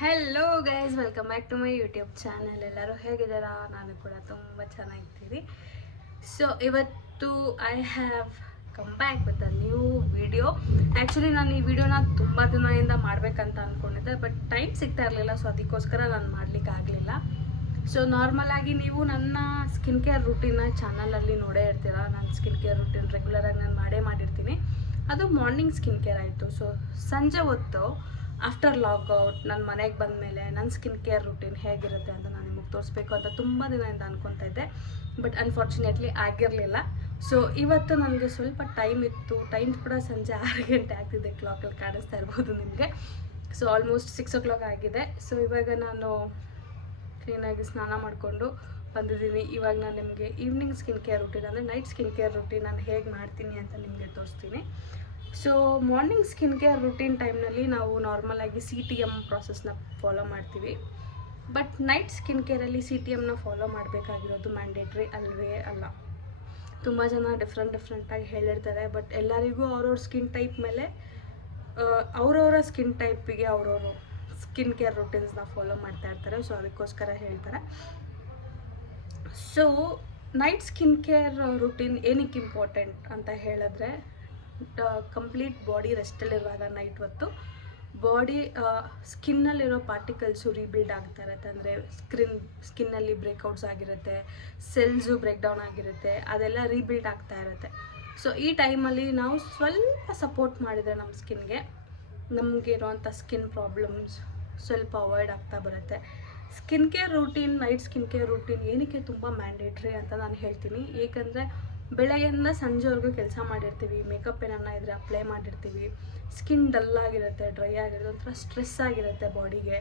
Hello guys, welcome back to my YouTube channel. ಎಲ್ಲರೂ ಹೇಗಿದ್ದೀರಾ? ನಾನು ಕೂಡ ತುಂಬ ಚೆನ್ನಾಗಿದ್ದೀನಿ. ಸೊ ಇವತ್ತು I have come back with a new video. Actually ನಾನು ಈ ವಿಡಿಯೋನ ತುಂಬ ದಿನದಿಂದ ಮಾಡಬೇಕಂತ ಅಂದ್ಕೊಂಡಿದ್ದೆ, ಬಟ್ ಟೈಮ್ ಸಿಗ್ತಾ ಇರಲಿಲ್ಲ. ಸೊ ಅದಕ್ಕೋಸ್ಕರ ನಾನು ಮಾಡಲಿಕ್ಕೆ ಆಗಲಿಲ್ಲ. ಸೊ ನಾರ್ಮಲಾಗಿ ನೀವು ನನ್ನ ಸ್ಕಿನ್ ಕೇರ್ ರೂಟೀನ್ನ ಚಾನಲಲ್ಲಿ ನೋಡೇ ಇರ್ತೀರ. ನಾನು ಸ್ಕಿನ್ ಕೇರ್ ರೂಟೀನ್ ರೆಗ್ಯುಲರಾಗಿ ನಾನು ಮಾಡಿರ್ತೀನಿ. ಅದು ಮಾರ್ನಿಂಗ್ ಸ್ಕಿನ್ ಕೇರ್ ಆಯಿತು. ಸೊ ಸಂಜೆ ಹೊತ್ತು ಆಫ್ಟರ್ ಲಾಗೌಟ್ ನನ್ನ ಮನೆಗೆ ಬಂದ ಮೇಲೆ ನನ್ನ ಸ್ಕಿನ್ ಕೇರ್ ರೂಟೀನ್ ಹೇಗಿರುತ್ತೆ ಅಂತ ನಾನು ನಿಮಗೆ ತೋರಿಸ್ಬೇಕು ಅಂತ ತುಂಬ ದಿನದಿಂದ ಅಂದ್ಕೊತಾ ಇದ್ದೆ, ಬಟ್ ಅನ್ಫಾರ್ಚುನೇಟ್ಲಿ ಆಗಿರಲಿಲ್ಲ. ಸೊ ಇವತ್ತು ನನಗೆ ಸ್ವಲ್ಪ ಟೈಮ್ ಇತ್ತು. ಟೈಮ್ ಕೂಡ ಸಂಜೆ 6 ಗಂಟೆ ಆಗ್ತಿದೆ, ಕ್ಲಾಕಲ್ಲಿ ಕಾಣಿಸ್ತಾ ಇರ್ಬೋದು ನಿಮಗೆ. ಸೊ ಆಲ್ಮೋಸ್ಟ್ 6 o'clock ಆಗಿದೆ. ಸೊ ಇವಾಗ ನಾನು ಕ್ಲೀನಾಗಿ ಸ್ನಾನ ಮಾಡಿಕೊಂಡು ಬಂದಿದ್ದೀನಿ. ಇವಾಗ ನಾನು ನಿಮಗೆ ಈವ್ನಿಂಗ್ ಸ್ಕಿನ್ ಕೇರ್ ರೂಟೀನ್ ಅಂದರೆ ನೈಟ್ ಸ್ಕಿನ್ ಕೇರ್ ರೂಟೀನ್ ನಾನು ಹೇಗೆ ಮಾಡ್ತೀನಿ ಅಂತ ನಿಮಗೆ ತೋರಿಸ್ತೀನಿ. So morning skin care routine ಟೈಮ್ನಲ್ಲಿ ನಾವು ನಾರ್ಮಲಾಗಿ CTM ಪ್ರಾಸೆಸ್ನ ಫಾಲೋ ಮಾಡ್ತೀವಿ. ಬಟ್ ನೈಟ್ ಸ್ಕಿನ್ ಕೇರಲ್ಲಿ CTMನ ಫಾಲೋ ಮಾಡಬೇಕಾಗಿರೋದು ಮ್ಯಾಂಡೇಟ್ರಿ ಅಲ್ವೇ ಅಲ್ಲ. ತುಂಬ ಜನ ಡಿಫ್ರೆಂಟಾಗಿ ಹೇಳಿರ್ತಾರೆ, ಬಟ್ ಎಲ್ಲರಿಗೂ ಅವ್ರವ್ರ ಸ್ಕಿನ್ ಟೈಪ್ ಮೇಲೆ ಅವರವರ ಸ್ಕಿನ್ ಟೈಪಿಗೆ ಅವರವರು ಸ್ಕಿನ್ ಕೇರ್ ರೂಟೀನ್ಸ್ನ ಫಾಲೋ ಮಾಡ್ತಾ ಇರ್ತಾರೆ. ಸೊ ಅದಕ್ಕೋಸ್ಕರ ಹೇಳ್ತಾರೆ. So night skin care routine ಏನಕ್ಕೆ ಇಂಪಾರ್ಟೆಂಟ್ ಅಂತ ಹೇಳಿದ್ರೆ, ಕಂಪ್ಲೀಟ್ ಬಾಡಿ ರೆಸ್ಟಲ್ಲಿರುವಾಗ ನೈಟ್ ಹೊತ್ತು ಬಾಡಿ ಸ್ಕಿನ್ನಲ್ಲಿರೋ ಪಾರ್ಟಿಕಲ್ಸು ರೀಬಿಲ್ಡ್ ಆಗ್ತಾ ಇರುತ್ತೆ. ಅಂದರೆ ಸ್ಕಿನ್ನಲ್ಲಿ ಬ್ರೇಕ್ಔಟ್ಸ್ ಆಗಿರುತ್ತೆ, ಸೆಲ್ಸು ಬ್ರೇಕ್ ಡೌನ್ ಆಗಿರುತ್ತೆ, ಅದೆಲ್ಲ ರೀಬಿಲ್ಡ್ ಆಗ್ತಾ ಇರುತ್ತೆ. ಸೊ ಈ ಟೈಮಲ್ಲಿ ನಾವು ಸ್ವಲ್ಪ ಸಪೋರ್ಟ್ ಮಾಡಿದರೆ ನಮ್ಮ ಸ್ಕಿನ್ಗೆ ನಮಗೆ ಇರೋವಂಥ ಸ್ಕಿನ್ ಪ್ರಾಬ್ಲಮ್ಸ್ ಸ್ವಲ್ಪ ಅವಾಯ್ಡ್ ಆಗ್ತಾ ಬರುತ್ತೆ. Skin care routine, night skin care routine ಏನಕ್ಕೆ ತುಂಬ ಮ್ಯಾಂಡೇಟ್ರಿ ಅಂತ ನಾನು ಹೇಳ್ತೀನಿ. ಏಕೆಂದರೆ ಬೆಳಗ್ಗೆಯಿಂದ ಸಂಜೆವರೆಗೂ ಕೆಲಸ ಮಾಡಿರ್ತೀವಿ, ಮೇಕಪ್ ಏನಾರ ಇದ್ದರೆ ಅಪ್ಲೈ ಮಾಡಿರ್ತೀವಿ, ಸ್ಕಿನ್ ಡಲ್ ಆಗಿರುತ್ತೆ, ಡ್ರೈ ಆಗಿರುತ್ತೆ, ಒಂಥರ ಸ್ಟ್ರೆಸ್ ಆಗಿರುತ್ತೆ ಬಾಡಿಗೆ.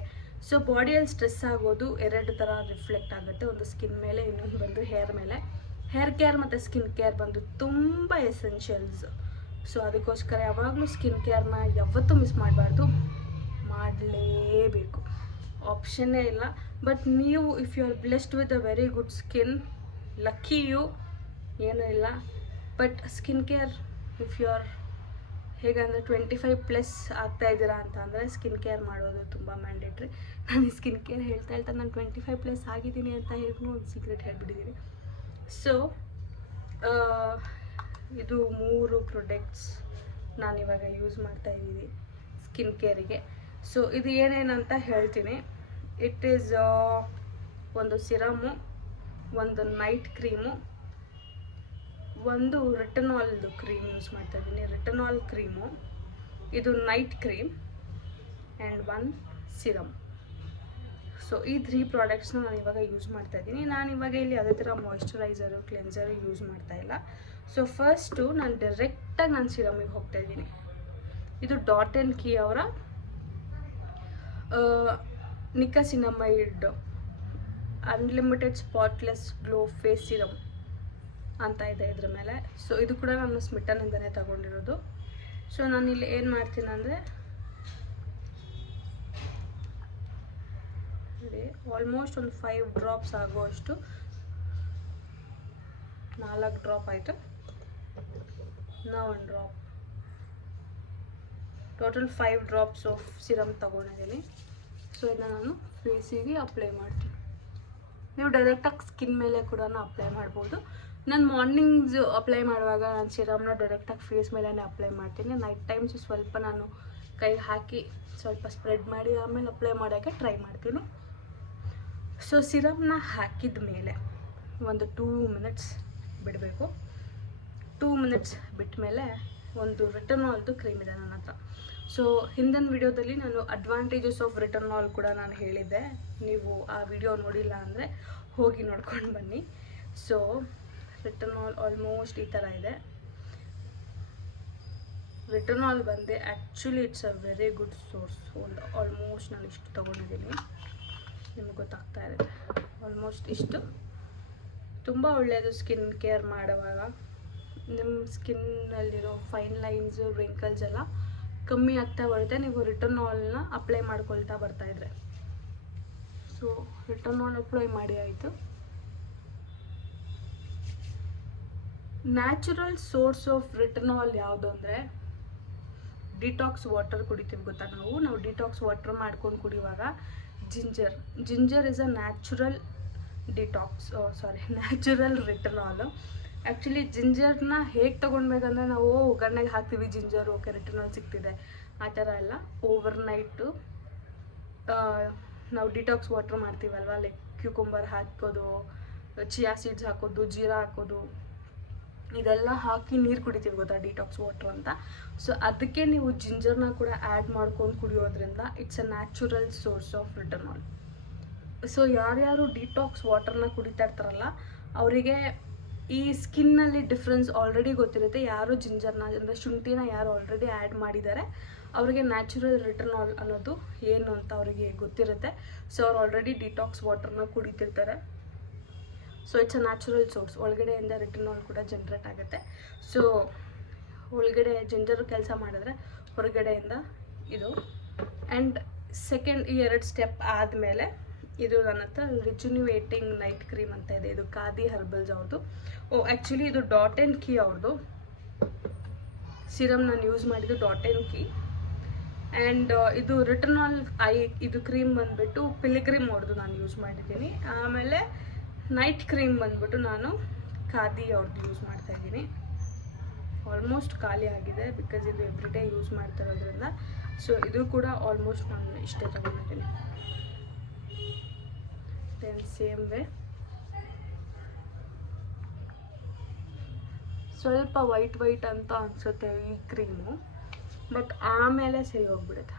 ಸೊ ಬಾಡಿಯಲ್ಲಿ ಸ್ಟ್ರೆಸ್ ಆಗೋದು 2 ಥರ ರಿಫ್ಲೆಕ್ಟ್ ಆಗುತ್ತೆ. ಒಂದು ಸ್ಕಿನ್ ಮೇಲೆ, ಇನ್ನೊಂದು ಬಂದು ಹೇರ್ ಮೇಲೆ. ಹೇರ್ ಕೇರ್ ಮತ್ತು ಸ್ಕಿನ್ ಕೇರ್ ಬಂದು ತುಂಬ ಎಸೆನ್ಷಿಯಲ್ಸ್. ಸೊ ಅದಕ್ಕೋಸ್ಕರ ಯಾವಾಗಲೂ ಸ್ಕಿನ್ ಕೇರ್ನ ಯಾವತ್ತೂ ಮಿಸ್ ಮಾಡಬಾರ್ದು, ಮಾಡಲೇಬೇಕು, ಆಪ್ಷನ್ನೇ ಇಲ್ಲ. ಬಟ್ ನೀವು if you are blessed with a very good skin, lucky you, ಏನೂ ಇಲ್ಲ. But skin care if you are ಹೇಗಂದರೆ 25+ ಆಗ್ತಾ ಇದ್ದೀರಾ ಅಂತ ಅಂದರೆ ಸ್ಕಿನ್ ಕೇರ್ ಮಾಡೋದು ತುಂಬ ಮ್ಯಾಂಡೇಟ್ರಿ. ನಾನು ಈ ಸ್ಕಿನ್ ಕೇರ್ ಹೇಳ್ತಾ ನಾನು 25+ ಆಗಿದ್ದೀನಿ ಅಂತ ಹೇಳಿ ಒಂದು ಸೀಕ್ರೆಟ್ ಹೇಳ್ಬಿಟ್ಟಿದ್ದೀನಿ. ಸೊ ಇದು 3 ಪ್ರಾಡಕ್ಟ್ಸ್ ನಾನಿವಾಗ ಯೂಸ್ ಮಾಡ್ತಾಯಿದ್ದೀನಿ ಸ್ಕಿನ್ ಕೇರಿಗೆ. ಸೊ ಇದು ಏನೇನಂತ ಹೇಳ್ತೀನಿ. ಇಟ್ ಈಸ್ ಒಂದು ಸಿರಮು, ಒಂದು ನೈಟ್ ಕ್ರೀಮು, ಒಂದು ರೆಟನಾಲ್ದು ಕ್ರೀಮ್ ಯೂಸ್ ಮಾಡ್ತಾಯಿದ್ದೀನಿ. ರೆಟನಾಲ್ ಕ್ರೀಮು, ಇದು night cream and 1 serum. So ಈ 3 ಪ್ರಾಡಕ್ಟ್ಸ್ನ ನಾನು ಇವಾಗ ಯೂಸ್ ಮಾಡ್ತಾಯಿದ್ದೀನಿ. ನಾನು ಇವಾಗ ಇಲ್ಲಿ ಯಾವುದೇ ಥರ ಮಾಯ್ಶ್ಚರೈಸರು, ಕ್ಲೆನ್ಸರು ಯೂಸ್ ಮಾಡ್ತಾಯಿಲ್ಲ. ಸೊ ಫಸ್ಟು ನಾನು ಡೈರೆಕ್ಟಾಗಿ ನಾನು ಸಿರಮಿಗೆ ಹೋಗ್ತಾಯಿದ್ದೀನಿ. ಇದು DOT&KEY ಅವರ niacinamide unlimited spotless glow face serum ಅಂತ ಇದೆ ಇದ್ರ ಮೇಲೆ. ಸೊ ಇದು ಕೂಡ ನಾನು ಸ್ಮಿಟನಿಂದನೇ ತಗೊಂಡಿರೋದು. ಸೊ ನಾನು ಇಲ್ಲಿ ಏನು ಮಾಡ್ತೀನಿ ಅಂದರೆ, ಆಲ್ಮೋಸ್ಟ್ ಒಂದು 5 ಡ್ರಾಪ್ಸ್ ಆಗುವಷ್ಟು, 4 ಡ್ರಾಪ್ ಆಯಿತು, ಇನ್ನೂ 1 drop, total 5 drops of serum ತೊಗೊಂಡಿದ್ದೀನಿ. ಸೊ ಇದನ್ನು ನಾನು ಫೇಸಿಗೆ ಅಪ್ಲೈ ಮಾಡ್ತೀನಿ. ನೀವು ಡೈರೆಕ್ಟಾಗಿ ಸ್ಕಿನ್ ಮೇಲೆ ಕೂಡ ಅಪ್ಲೈ ಮಾಡ್ಬೋದು. ನಾನು ಮಾರ್ನಿಂಗ್ಸ್ ಅಪ್ಲೈ ಮಾಡುವಾಗ ನಾನು ಸಿರಮ್ನ ಡೈರೆಕ್ಟಾಗಿ ಫೇಸ್ ಮೇಲೇ ಅಪ್ಲೈ ಮಾಡ್ತೀನಿ. ನೈಟ್ ಟೈಮ್ಸ್ ಸ್ವಲ್ಪ ನಾನು ಕೈ ಹಾಕಿ ಸ್ವಲ್ಪ ಸ್ಪ್ರೆಡ್ ಮಾಡಿ ಆಮೇಲೆ ಅಪ್ಲೈ ಮಾಡೋಕ್ಕೆ ಟ್ರೈ ಮಾಡ್ತೀನಿ. ಸೊ ಸಿರಮ್ನ ಹಾಕಿದ ಮೇಲೆ ಒಂದು 2 ಮಿನಿಟ್ಸ್ ಬಿಡಬೇಕು. 2 ಮಿನಿಟ್ಸ್ ಬಿಟ್ಟ ಮೇಲೆ ಒಂದು ರೆಟನಾಲ್ದು ಕ್ರೀಮ್ ಇದೆ ನನ್ನ ಹತ್ರ. ಸೊ ಹಿಂದಿನ ವಿಡಿಯೋದಲ್ಲಿ ನಾನು ಅಡ್ವಾಂಟೇಜಸ್ ಆಫ್ ರೆಟನಾಲ್ ಕೂಡ ನಾನು ಹೇಳಿದ್ದೆ. ನೀವು ಆ ವಿಡಿಯೋ ನೋಡಿಲ್ಲ ಅಂದರೆ ಹೋಗಿ ನೋಡ್ಕೊಂಡು ಬನ್ನಿ. ಸೊ ರೆಟನಾಲ್ ಆಲ್ಮೋಸ್ಟ್ ಈ ಥರ ಇದೆ. ರೆಟನಾಲ್ ಬಂದು actually it's a very good source. ಒಂದು ಆಲ್ಮೋಸ್ಟ್ ನಾನು ಇಷ್ಟು ತೊಗೊಂಡಿದ್ದೀನಿ, ನಿಮ್ಗೆ ಗೊತ್ತಾಗ್ತಾ ಇರುತ್ತೆ. ಆಲ್ಮೋಸ್ಟ್ ಇಷ್ಟು ತುಂಬ ಒಳ್ಳೆಯದು ಸ್ಕಿನ್ ಕೇರ್ ಮಾಡುವಾಗ. ನಿಮ್ಮ ಸ್ಕಿನ್ನಲ್ಲಿರೋ ಫೈನ್ ಲೈನ್ಸು, ರಿಂಕಲ್ಸ್ ಎಲ್ಲ ಕಮ್ಮಿ ಆಗ್ತಾ ಬರುತ್ತೆ ನೀವು ರೆಟನಾಲ್ನ ಅಪ್ಲೈ ಮಾಡ್ಕೊಳ್ತಾ ಬರ್ತಾಯಿದ್ರೆ. ಸೊ ರೆಟನಾಲ್ ಅಪ್ಲೈ ಮಾಡಿ ಆಯಿತು. ನ್ಯಾಚುರಲ್ ಸೋರ್ಸ್ ಆಫ್ ರೆಟನಾಲ್ ಯಾವುದು ಅಂದರೆ ಡಿಟಾಕ್ಸ್ ವಾಟರ್ ಕುಡಿತೀವಿ ಗೊತ್ತಾ ನಾವು ಡಿಟಾಕ್ಸ್ ವಾಟರ್ ಮಾಡ್ಕೊಂಡು ಕುಡಿಯುವಾಗ ginger is a natural detox natural retinol. Actually ಜಿಂಜರ್ನ ಹೇಗೆ ತೊಗೊಳ್ಬೇಕಂದ್ರೆ ನಾವು ಒಗ್ಗರಣೆಗೆ ಹಾಕ್ತೀವಿ ಜಿಂಜರು, ಓಕೆ ರಿಟನಾಲ್ ಸಿಗ್ತಿದೆ, ಆ ಥರ ಎಲ್ಲ ಓವರ್ನೈಟು ನಾವು ಡಿಟಾಕ್ಸ್ ವಾಟರ್ ಮಾಡ್ತೀವಲ್ವ, ಲೈಕ್ ಕ್ಯೂಕುಂಬರ್ ಹಾಕೋದು, ಚಿಯಾ ಸೀಡ್ಸ್ ಹಾಕೋದು, ಜೀರಾ ಹಾಕೋದು, ಇದೆಲ್ಲ ಹಾಕಿ ನೀರು ಕುಡಿತೀವಿ ಗೊತ್ತಾ ಡಿಟಾಕ್ಸ್ ವಾಟರ್ ಅಂತ. ಸೊ ಅದಕ್ಕೆ ನೀವು ಜಿಂಜರ್ನ ಕೂಡ ಆ್ಯಡ್ ಮಾಡ್ಕೊಂಡು ಕುಡಿಯೋದ್ರಿಂದ it's a natural source of retinol. So ಯಾರ್ಯಾರು ಡಿಟಾಕ್ಸ್ ವಾಟರ್ನ ಕುಡಿತಾ ಇರ್ತಾರಲ್ಲ ಅವರಿಗೆ ಈ ಸ್ಕಿನ್ನಲ್ಲಿ ಡಿಫ್ರೆನ್ಸ್ ಆಲ್ರೆಡಿ ಗೊತ್ತಿರುತ್ತೆ. ಯಾರು ಜಿಂಜರ್ನ ಅಂದರೆ ಶುಂಠಿನ ಯಾರು ಆಲ್ರೆಡಿ ಆ್ಯಡ್ ಮಾಡಿದ್ದಾರೆ ಅವರಿಗೆ ನ್ಯಾಚುರಲ್ ರಿಟನಾಲ್ ಅನ್ನೋದು ಏನು ಅಂತ ಅವರಿಗೆ ಗೊತ್ತಿರುತ್ತೆ. ಸೊ ಅವ್ರು ಆಲ್ರೆಡಿ ಡಿಟಾಕ್ಸ್ ವಾಟರ್ನ ಕುಡಿತಿರ್ತಾರೆ. So it's a natural source. ಒಳಗಡೆಯಿಂದ ರಿಟನಾಲ್ ಕೂಡ ಜನ್ರೇಟ್ ಆಗುತ್ತೆ. ಸೊ ಒಳಗಡೆ ಜಿಂಜರ್ ಕೆಲಸ ಮಾಡಿದ್ರೆ ಹೊರಗಡೆಯಿಂದ ಇದು. ಆ್ಯಂಡ್ ಸೆಕೆಂಡ್ ಈ 2 ಸ್ಟೆಪ್ ಆದಮೇಲೆ ಇದು ನನ್ನ ಹತ್ರ ರಿಜುನಿವೇಟಿಂಗ್ ನೈಟ್ ಕ್ರೀಮ್ ಅಂತ ಇದೆ. ಇದು ಖಾದಿ ಹರ್ಬಲ್ಸ್ ಅವ್ರದ್ದು. ಆ್ಯಕ್ಚುಲಿ ಇದು .N-Key ಅವ್ರದ್ದು ಸಿರಮ್ ನಾನು ಯೂಸ್ ಮಾಡಿದ್ದು .N-Key. ಆ್ಯಂಡ್ ಇದು ರಿಟನಾಲ್ ಇದು ಕ್ರೀಮ್ ಬಂದುಬಿಟ್ಟು ಪಿಲಿಗ್ರಿಮ್ ಅವ್ರದ್ದು ನಾನು ಯೂಸ್ ಮಾಡಿದ್ದೀನಿ. ಆಮೇಲೆ ನೈಟ್ ಕ್ರೀಮ್ ಬಂದುಬಿಟ್ಟು ನಾನು ಖಾದಿ ಅವ್ರದ್ದು ಯೂಸ್ ಮಾಡ್ತಾಯಿದ್ದೀನಿ. ಆಲ್ಮೋಸ್ಟ್ ಖಾಲಿ ಆಗಿದೆ ಬಿಕಾಸ್ ಇದು ಎವ್ರಿಡೇ ಯೂಸ್ ಮಾಡ್ತಾ ಇರೋದ್ರಿಂದ. ಸೊ ಇದು ಕೂಡ ಆಲ್ಮೋಸ್ಟ್ ನಾನು ಇಷ್ಟೇ ತಗೊಂಡಿದ್ದೀನಿ. ದೆನ್ ಸೇಮ್ ವೇ ಸ್ವಲ್ಪ ವೈಟ್ ಅಂತ ಅನಿಸುತ್ತೆ ಈ ಕ್ರೀಮು, ಬಟ್ ಆಮೇಲೆ ಸರಿ ಹೋಗ್ಬಿಡುತ್ತೆ.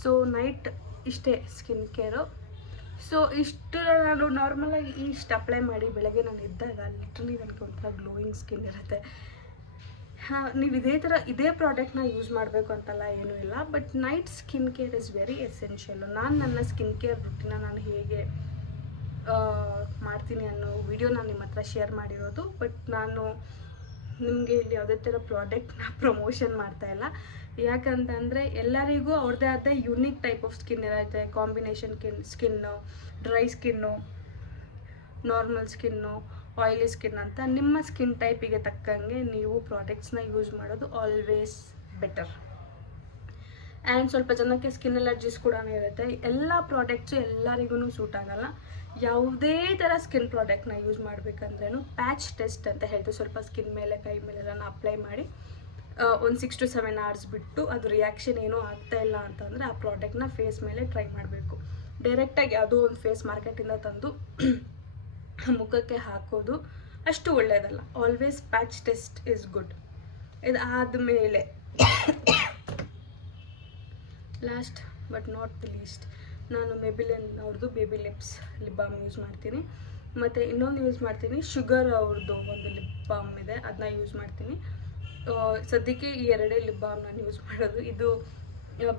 ಸೊ ನೈಟ್ ಇಷ್ಟೇ ಸ್ಕಿನ್ ಕೇರು. ಸೊ ಇಷ್ಟು ನಾನು ನಾರ್ಮಲಾಗಿ ಇಷ್ಟು ಅಪ್ಲೈ ಮಾಡಿ ಬೆಳಗ್ಗೆ ನಾನು ಇದ್ದಾಗ ಲಿಟ್ರಲಿ ನನಗೆ ಒಂಥರ ಗ್ಲೋಯಿಂಗ್ ಸ್ಕಿನ್ ಇರುತ್ತೆ. ನೀವು ಇದೇ ಪ್ರಾಡಕ್ಟ್ನ ಯೂಸ್ ಮಾಡಬೇಕು ಅಂತಲ್ಲ ಏನೂ ಇಲ್ಲ, but night skin care is very essential. ನಾನು ನನ್ನ ಸ್ಕಿನ್ ಕೇರ್ ರುಟೀನ ನಾನು ಹೇಗೆ ಮಾಡ್ತೀನಿ ಅನ್ನೋ ವಿಡಿಯೋ ನಾನು ನಿಮ್ಮ ಹತ್ರ ಶೇರ್ ಮಾಡಿರೋದು. ಬಟ್ ನಾನು ನಿಮಗೆ ಇಲ್ಲಿ ಯಾವುದೇ ಥರ ಪ್ರಾಡಕ್ಟ್ನ ಪ್ರಮೋಷನ್ ಮಾಡ್ತಾಯಿಲ್ಲ. ಯಾಕಂತಂದರೆ ಎಲ್ಲರಿಗೂ ಅವ್ರದ್ದೇ ಆದ ಯುನೀಕ್ ಟೈಪ್ ಆಫ್ ಸ್ಕಿನ್ ಇರುತ್ತೆ. Combination skin, dry skin, normal skin, oily skin ಅಂತ ನಿಮ್ಮ ಸ್ಕಿನ್ ಟೈಪಿಗೆ ತಕ್ಕಂಗೆ ನೀವು ಪ್ರಾಡಕ್ಟ್ಸ್ನ ಯೂಸ್ ಮಾಡೋದು ಆಲ್ವೇಸ್ ಬೆಟರ್. ಆ್ಯಂಡ್ ಸ್ವಲ್ಪ ಜನಕ್ಕೆ ಸ್ಕಿನ್ ಅಲರ್ಜೀಸ್ ಕೂಡ ಇರುತ್ತೆ. ಎಲ್ಲ ಪ್ರಾಡಕ್ಟ್ಸು ಎಲ್ಲರಿಗೂ ಸೂಟ್ ಆಗೋಲ್ಲ. ಯಾವುದೇ ಥರ ಸ್ಕಿನ್ ಪ್ರಾಡಕ್ಟ್ನ ಯೂಸ್ ಮಾಡಬೇಕಂದ್ರೂ ಪ್ಯಾಚ್ ಟೆಸ್ಟ್ ಅಂತ ಹೇಳ್ತೀವಿ. ಸ್ವಲ್ಪ ಸ್ಕಿನ್ ಮೇಲೆ ಕೈ ಮೇಲೆಲ್ಲ ಅಪ್ಲೈ ಮಾಡಿ ಒಂದು 6 to 7 hours ಬಿಟ್ಟು ಅದು ರಿಯಾಕ್ಷನ್ ಏನೂ ಆಗ್ತಾಯಿಲ್ಲ ಅಂತಂದರೆ ಆ ಪ್ರಾಡಕ್ಟ್ನ ಫೇಸ್ ಮೇಲೆ ಟ್ರೈ ಮಾಡಬೇಕು. ಡೈರೆಕ್ಟಾಗಿ ಯಾವುದೋ ಒಂದು ಫೇಸ್ ಮಾರ್ಕೆಟಿಂದ ತಂದು ಮುಖಕ್ಕೆ ಹಾಕೋದು ಅಷ್ಟು ಒಳ್ಳೆಯದಲ್ಲ. Always patch test is good. ಇದಾದಮೇಲೆ last but not the least ನಾನು ಮೆಬಿಲಿನ್ ಅವ್ರದ್ದು baby lips lip balm use ಮಾಡ್ತೀನಿ. ಮತ್ತು ಇನ್ನೊಂದು ಯೂಸ್ ಮಾಡ್ತೀನಿ, ಶುಗರ್ ಅವ್ರದ್ದು ಒಂದು ಲಿಪ್ ಬಾಮ್ ಇದೆ, ಅದನ್ನ ಯೂಸ್ ಮಾಡ್ತೀನಿ. ಸದ್ಯಕ್ಕೆ ಈ 2 ಲಿಪ್ ಬಾಮ್ ನಾನು ಯೂಸ್ ಮಾಡೋದು. ಇದು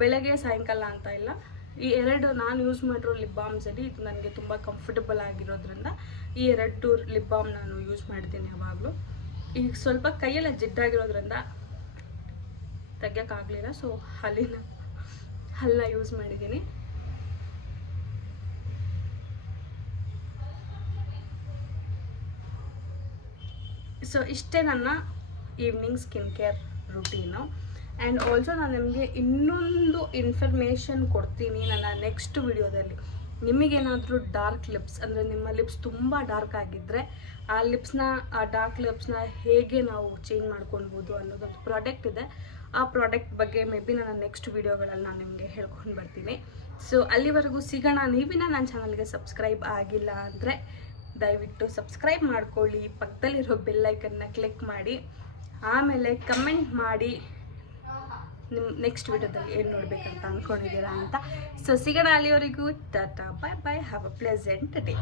ಬೆಳಗ್ಗೆ ಸಾಯಂಕಾಲ ಅಂತ ಇಲ್ಲ, ಈ 2 ನಾನು ಯೂಸ್ ಮಾಡಿರೋ ಲಿಪ್ ಬಾಮ್ಸಲ್ಲಿ ಇದು ನನಗೆ ತುಂಬ ಕಂಫರ್ಟಬಲ್ ಆಗಿರೋದ್ರಿಂದ ಈ 2 ಲಿಪ್ ಬಾಮ್ ನಾನು ಯೂಸ್ ಮಾಡ್ತೀನಿ ಯಾವಾಗಲೂ. ಈಗ ಸ್ವಲ್ಪ ಕೈಯೆಲ್ಲ ಜಿಡ್ಡಾಗಿರೋದ್ರಿಂದ ತೆಗಿಯೋಕ್ಕಾಗಲಿಲ್ಲ, ಸೊ ಹಲ್ಲನ್ನ ಯೂಸ್ ಮಾಡಿದ್ದೀನಿ. ಸೊ ಇಷ್ಟೇ ನನ್ನ evening skin care routine. And also ನಾನು ನಿಮಗೆ ಇನ್ನೊಂದು ಇನ್ಫಾರ್ಮೇಷನ್ ಕೊಡ್ತೀನಿ ನನ್ನ ನೆಕ್ಸ್ಟ್ ವಿಡಿಯೋದಲ್ಲಿ. ನಿಮಗೇನಾದರೂ ಡಾರ್ಕ್ ಲಿಪ್ಸ್ ಅಂದರೆ ನಿಮ್ಮ ಲಿಪ್ಸ್ ತುಂಬ ಡಾರ್ಕ್ ಆಗಿದ್ದರೆ ಆ ಡಾರ್ಕ್ ಲಿಪ್ಸ್ನ ಹೇಗೆ ನಾವು ಚೇಂಜ್ ಮಾಡ್ಕೊಳ್ಬೋದು ಅನ್ನೋದೊಂದು ಪ್ರಾಡಕ್ಟ್ ಇದೆ. ಆ ಪ್ರಾಡಕ್ಟ್ ಬಗ್ಗೆ ಮೇ ಬಿ ನನ್ನ ನೆಕ್ಸ್ಟ್ ವಿಡಿಯೋಗಳಲ್ಲಿ ನಾನು ನಿಮಗೆ ಹೇಳ್ಕೊಂಡು ಬರ್ತೀನಿ. ಸೊ ಅಲ್ಲಿವರೆಗೂ ಸಿಗೋಣ. ನೀವಿನ ನನ್ನ ಚಾನಲ್ಗೆ ಸಬ್ಸ್ಕ್ರೈಬ್ ಆಗಿಲ್ಲ ಅಂದರೆ ದಯವಿಟ್ಟು ಸಬ್ಸ್ಕ್ರೈಬ್ ಮಾಡ್ಕೊಳ್ಳಿ, ಪಕ್ಕದಲ್ಲಿರೋ ಬೆಲ್ಲೈಕನ್ನ ಕ್ಲಿಕ್ ಮಾಡಿ, ಆಮೇಲೆ ಕಮೆಂಟ್ ಮಾಡಿ ನಿಮ್ಮ ನೆಕ್ಸ್ಟ್ ವಿಡಿಯೋದಲ್ಲಿ ಏನು ನೋಡಬೇಕಂತ ಅಂದ್ಕೊಂಡಿದ್ದೀರಾ ಅಂತ. ಸೊ ಸಿಗೋಣ, ಅಲ್ಲಿವರೆಗೂ ಟಾಟಾ, ಬಾಯ್ ಬಾಯ್, ಹ್ಯಾವ್ ಅ ಪ್ಲೆಸೆಂಟ್ ಡೇ.